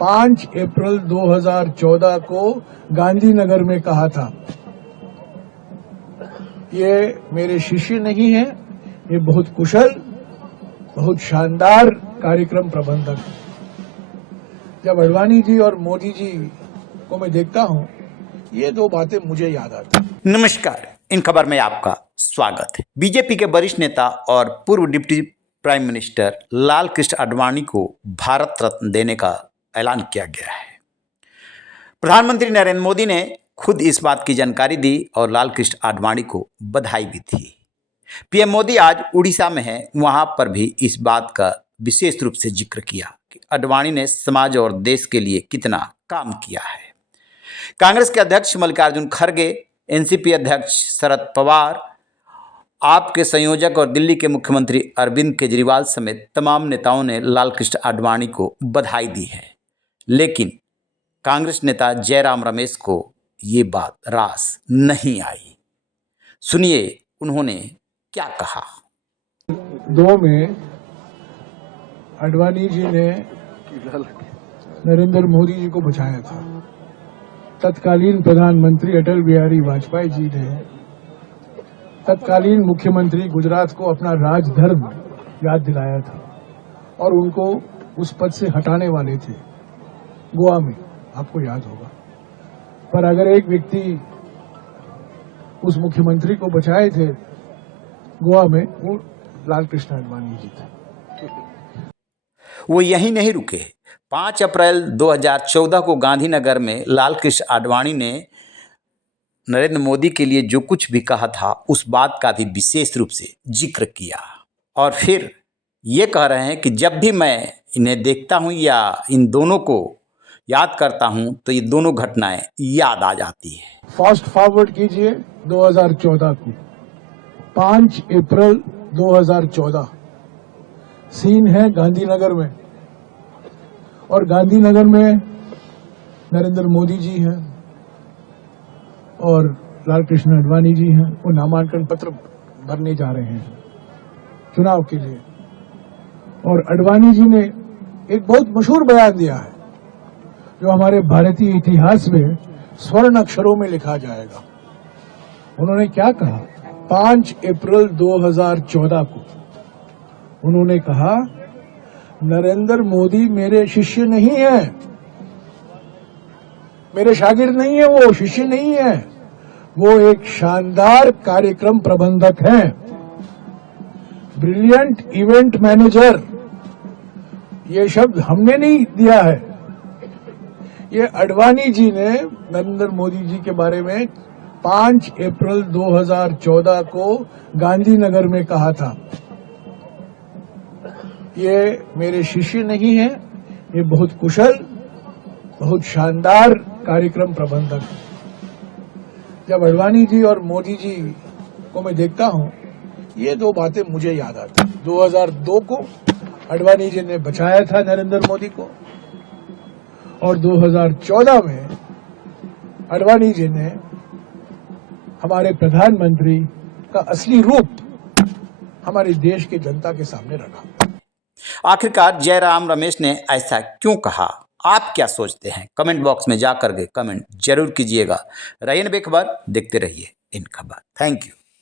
5 अप्रैल 2014 को गांधीनगर में कहा था। ये मेरे शिष्य नहीं है, ये बहुत कुशल, बहुत शानदार कार्यक्रम प्रबंधक है। जब अडवाणी जी और मोदी जी को मैं देखता हूं, ये दो बातें मुझे याद आती हैं। नमस्कार, इन खबर में आपका स्वागत है। बीजेपी के वरिष्ठ नेता और पूर्व deputy prime minister Lal Krishna Advani को भारत रत्न देने का ऐलान किया गया है। प्रधानमंत्री नरेंद्र मोदी ने खुद इस बात की जानकारी दी और लाल कृष्ण आडवाणी को बधाई भी दी। पीएम मोदी आज उड़ीसा में हैं, वहां पर भी इस बात का विशेष रूप से जिक्र किया कि आडवाणी ने समाज और देश के लिए कितना काम किया है। कांग्रेस के अध्यक्ष मल्लिकार्जुन खड़गे, एनसीपी अध्यक्ष शरद पवार, आप के संयोजक और दिल्ली के मुख्यमंत्री अरविंद केजरीवाल समेत तमाम नेताओं ने लाल कृष्ण आडवाणी को बधाई दी है। लेकिन कांग्रेस नेता जयराम रमेश को ये बात रास नहीं आई। सुनिए उन्होंने क्या कहा। 2 में आडवाणी जी ने नरेंद्र मोदी जी को बचाया था। तत्कालीन प्रधानमंत्री अटल बिहारी वाजपेयी जी ने तत्कालीन मुख्यमंत्री गुजरात को अपना राजधर्म याद दिलाया था और उनको उस पद से हटाने वाले थे गोवा में, आपको याद होगा। पर अगर एक व्यक्ति उस मुख्यमंत्री को बचाए थे गोवा में, वो लाल कृष्ण आडवाणी जी थे। वो यहीं नहीं रुके। 5 अप्रैल 2014 को गांधीनगर में लाल कृष्ण आडवाणी ने नरेंद्र मोदी के लिए जो कुछ भी कहा था, उस बात का भी विशेष रूप से जिक्र किया और फिर ये कह रहे हैं कि जब भी मैं इन्हें देखता हूं या इन दोनों को याद करता हूं तो ये दोनों घटनाएं याद आ जाती है। फास्ट फॉरवर्ड कीजिए 2014 को, 5 अप्रैल 2014, सीन है गांधीनगर में और गांधीनगर में नरेंद्र मोदी जी हैं और लाल कृष्ण आडवाणी जी हैं। वो नामांकन पत्र भरने जा रहे हैं चुनाव के लिए और आडवाणी जी ने एक बहुत मशहूर बयान दिया है जो हमारे भारतीय इतिहास में स्वर्ण अक्षरों में लिखा जाएगा। उन्होंने क्या कहा? 5 अप्रैल 2014 को उन्होंने कहा, नरेंद्र मोदी मेरे शिष्य नहीं है, मेरे शागिर्द नहीं है, वो शिष्य नहीं है, वो एक शानदार कार्यक्रम प्रबंधक हैं, ब्रिलियंट इवेंट मैनेजर। ये शब्द हमने नहीं दिया है, ये आडवाणी जी ने नरेंद्र मोदी जी के बारे में 5 अप्रैल 2014 को गांधीनगर में कहा था। ये मेरे शिष्य नहीं है, ये बहुत कुशल, बहुत शानदार कार्यक्रम प्रबंधक है। जब आडवाणी जी और मोदी जी को मैं देखता हूं, ये दो बातें मुझे याद आती हैं। 2002 को आडवाणी जी ने बचाया था नरेंद्र मोदी को और 2014 में आडवाणी जी ने हमारे प्रधानमंत्री का असली रूप हमारे देश के जनता के सामने रखा। आखिरकार जयराम रमेश ने ऐसा क्यों कहा? आप क्या सोचते हैं? कमेंट बॉक्स में जाकर के कमेंट जरूर कीजिएगा। रहिए बेखबर, देखते रहिए इन खबर। Thank you.